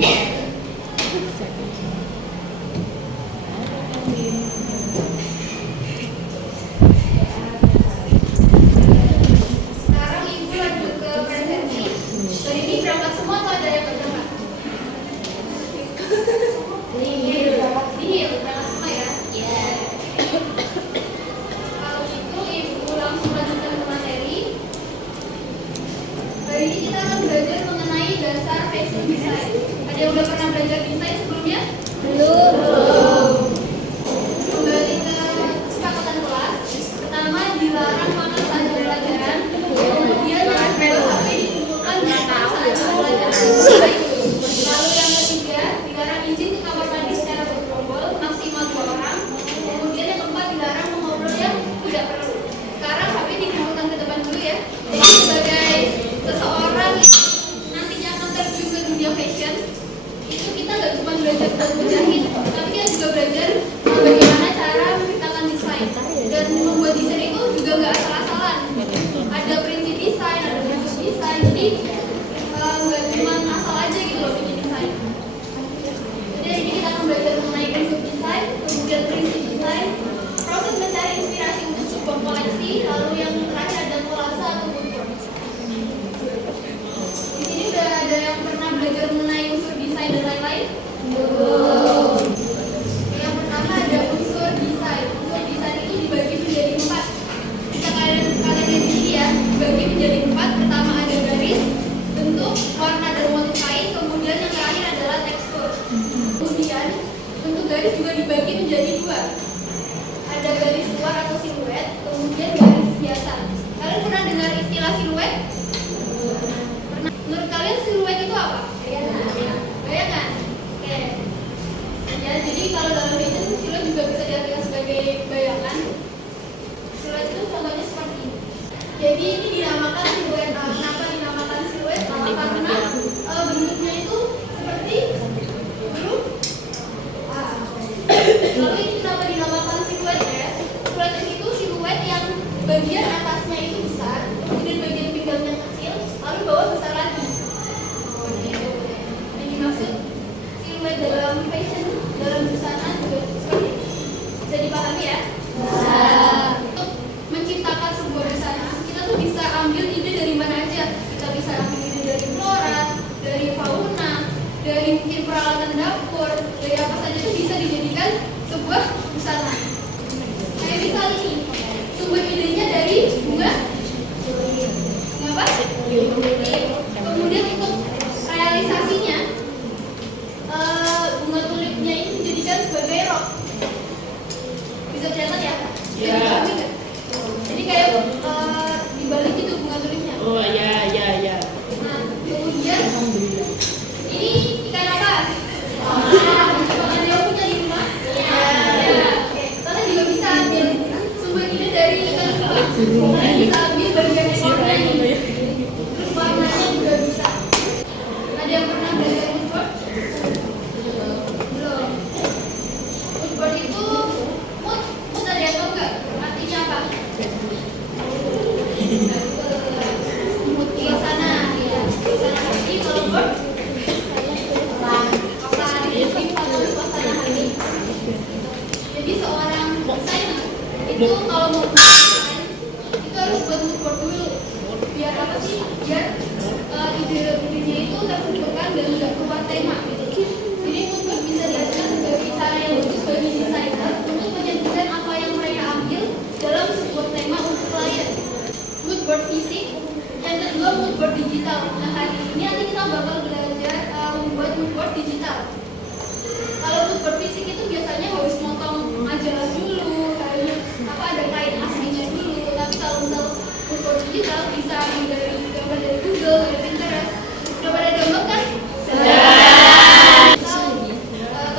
Sekarang ibu lanjut ke presensi. Hari ini berangkat semua atau ada yang berangkat? Nihil, berangkat semua ya? Iya. Kalau itu ibu langsung lanjutkan ke materi. Hari ini kita akan belajar mengenai dasar fashion design. Ada yang udah pernah belajar desain sebelumnya? Belum. Kembali ke kesepakatan kelas. Pertama, dilarang makan saat jam pelajaran. Kemudian yang kedua, HP dikumpulkan saat jam pelajaran. Lalu yang ketiga, dilarang izin ke kamar mandi secara bergerombol maksimal 2 orang. Kemudian yang keempat, dilarang mengobrol yang tidak perlu. Sekarang HP dikumpulkan ke depan dulu ya. Jadi sebagai seseorang nantinya akan terjun ke dunia fashion, itu kita nggak cuma belajar buat menjahit, tapi kita juga belajar bagaimana cara menciptakan desain. Dan membuat desain itu juga nggak asal-asalan. Ada prinsip desain, ada prinsip desain. Jadi nggak cuma asal aja gitu loh bikin desain. Jadi hari ini kita akan belajar mengenai prinsip desain, kemudian prinsip desain, proses mencari inspirasi untuk sebuah koleksi, lalu yang terakhir ada kolase atau mood board. Di sini udah ada yang pernah belajar mengenai unsur desain dan lain-lain? Belum. Yang pertama ada unsur desain. Unsur desain itu dibagi menjadi 4. Bisa kalian lihat di sini ya, dibagi menjadi 4. Pertama ada garis, bentuk, warna dan motif kain. Kemudian yang terakhir adalah tekstur. Kemudian bentuk garis juga dibagi menjadi 2. Ada garis luar atau siluet, kemudian garis biasa. Kalian pernah dengar istilah siluet? Pernah. Menurut kalian siluet itu apa? Bayangan. Oke. Ya, jadi kalau dalam fashion siluet juga bisa diartikan sebagai bayangan. Siluet itu contohnya seperti ini. Jadi ini dinamakan siluet. Kenapa dinamakan siluet? Karena bentuknya itu seperti huruf A. Lalu ini kenapa dinamakan siluet ya? Siluet itu siluet yang bagian atasnya itu besar, kemudian bagian pinggangnya kecil, lalu bawah besar lagi. Yang dimaksud siluet dalam fashion, dalam busana juga seperti ini. Bisa dipahami ya? Untuk menciptakan sebuah busana, kita tuh bisa ambil ide dari mana aja. Kita bisa ambil ide dari flora, dari fauna, dari mungkin peralatan dapur, dari apa saja itu bisa dijadikan sebuah busana. Kayak misal ini, sumber idenya dari bunga. Bunga apa? Kemudian untuk realisasinya, bunga tulipnya ini dijadikan sebagai rok. Bisa kelihatan ya? Ya. Jadi kayak dibalik gitu bunga tulipnya. Oh ya. Nah, kemudian ini ikan apa? Ada yang punya di rumah? Ya. Oke. Kalian juga bisa ambil sumber ide dari ikan apa? Kalian bisa ambil bagian ekornya ini. Terus warnanya juga bisa. Ada yang pernah belajar mood board? Belum. Mood board itu mood ada yang tahu nggak? Artinya apa? Mood suasana. Ya. Suasana hati. Kalau board suasana hati. Jadi seorang desainer itu kalau mau desain itu harus buat mood board dulu. Biar apa sih? Biar ide-idenya itu terkumpulkan dan tidak keluar tema. Jadi mood board bisa diartikan sebagai cara yang bagus bagi desainer untuk menyajikan apa yang mereka ambil dalam sebuah tema untuk klien. Mood board fisik, yang kedua mood board digital. Nah hari ini nanti kita bakal belajar membuat mood board digital. Kalau mood board fisik itu biasanya harus motong majalah dulu, harus ada kain aslinya dulu. Tapi kalau misal mood board digital bisa dari gambar dari Google, dari Pinterest. Udah pada download kan?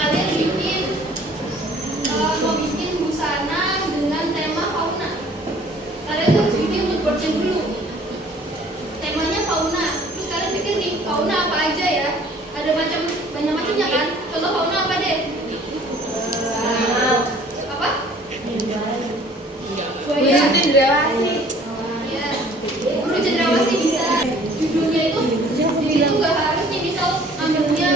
Kalian mau bikin busana dengan tema fauna. Kalian harus bikin mood boardnya dulu. Temanya fauna. Terus kalian pikir nih fauna apa aja ya? Ada banyak macamnya kan? Contoh fauna apa deh? Apa? Buaya. Cendrawasih. Ya. Burung cendrawasih bisa. Judulnya itu nggak harus nih misal ambilnya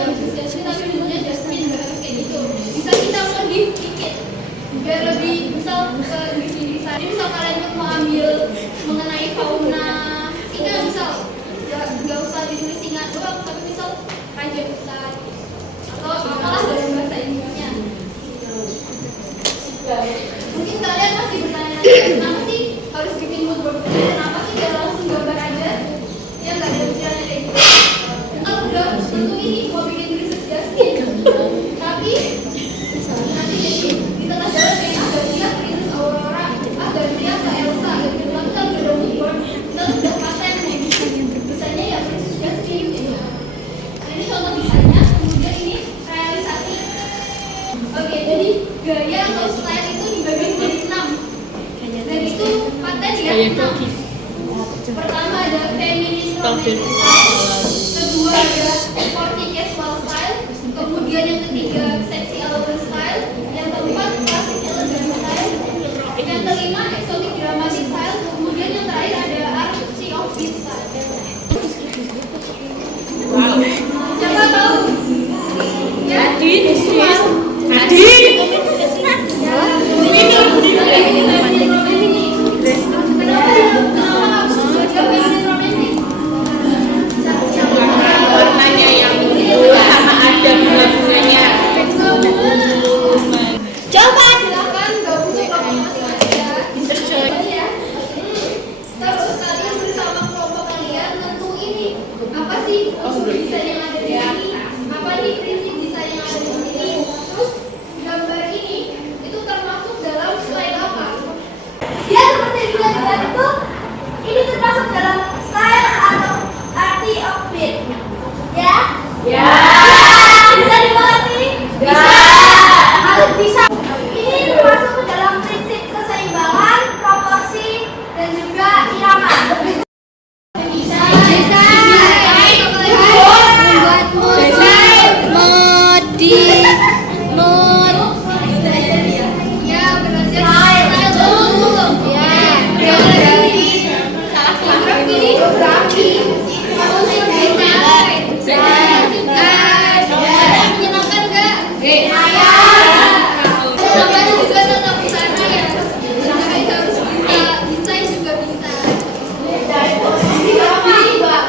website atau apalah dalam bahasa Inggrisnya. Mungkin kalian masih bertanya-tanya kenapa sih harus bikin mood board? Kenapa sih gak langsung gambar aja? Ya nggak ada pikirannya kayak gitu. Kalau udah tentu ini mau bikin Princess Jasmine, tapi nanti jadi di tengah jalan kayak gantian Princess Aurora, gantian Kak Elsa, gantian lagi kan udah mood board, kita udah paten nih. Desainnya ya Princess Jasmine. Nah ini contoh desainnya, kemudian ini realisasi. Oke, jadi gaya atau style itu dibagi menjadi 6. Dan itu paten ya 6. Pertama ada feminist romantic style, kedua ada sporty casual style, kemudian yang ketiga sexy elegant style, yang keempat classic elegant style, yang kelima exotic dramatic style, kemudian yang terakhir ada artsy offbeat style. Siapa tahu? Ya, Warnanya yang biru sama ada bunga-bunganya. Coba silakan gabung ke kelompok masing-masing ya. Terus kalian bersama kelompok kalian nentuin ini apa sih unsur desain yang ada di sini? Apa nih prinsip desain yang ada di sini? Terus gambar ini itu termasuk dalam slide apa? Ya seperti yang kita lihat itu, ini termasuk dalam style atau arti of beat. Ya? Ya. Bisa dimengerti? Bisa. Harus bisa. Ini termasuk ke dalam prinsip keseimbangan, proporsi, dan juga irama. Bisa. Membuat desain, ya belajar dulu. Ya. Geografi. Menyenangkan nggak? Namanya juga tetap sana ya. Jadi harus bisa desain juga bisa. Jadi, Mbak,